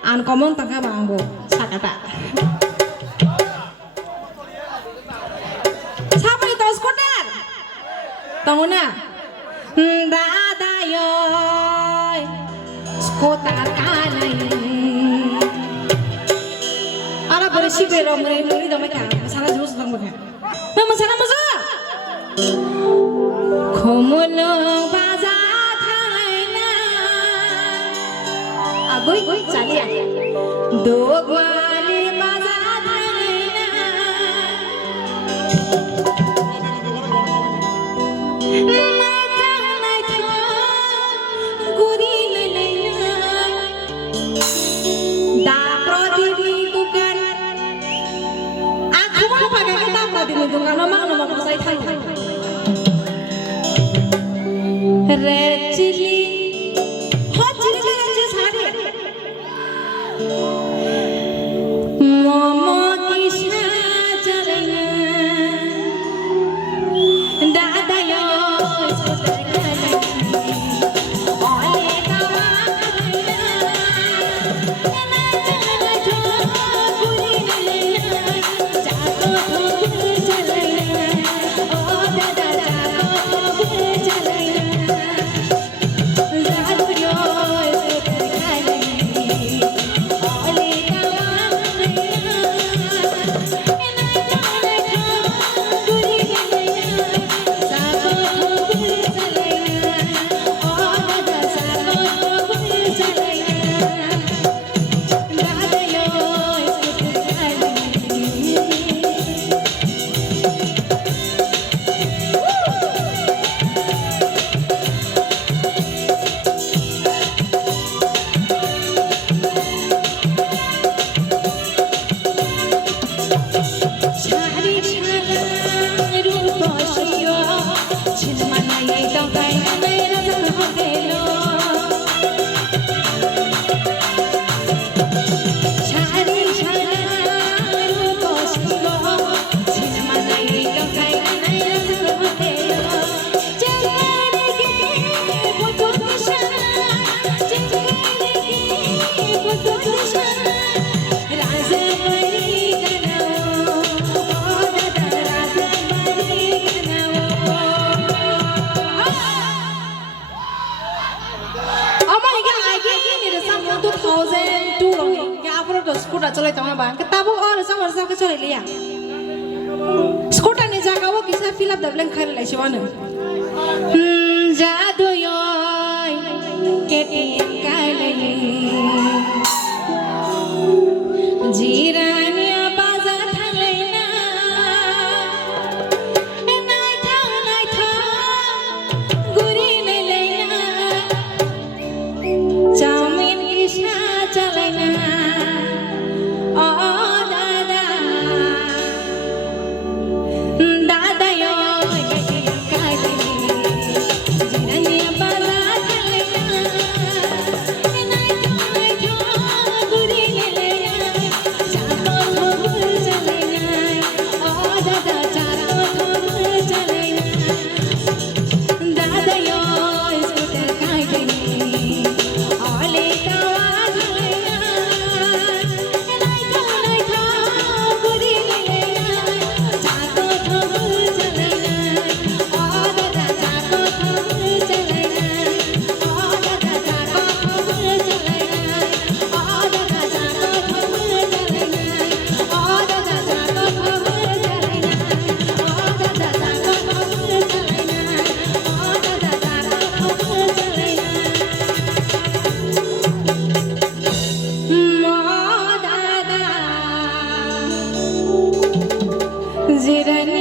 Uncommon tangga bangbo sakata. Siapa itu skuter? Tanguna. Dada yoy skuter kalai. Ara bersih berong ini dong mereka. Masalah jurus bang mereka. Masalah masalah. Komulong bazar thayna. Agoi chaliya. Dogwali bazar thayna. Red chili, hot chili सारे, मोमो की शाजलना, दादा यो ओले कावाना, ना बुरी नैना, जातो धोखे चलना, ओ दादा जातो धोखे चलना. चले तमा बा किताबो और समर सब के चले लिया स्कूटर ने जागा वो किसा फिल अप दबलन खर लै छवान जादू यो রানী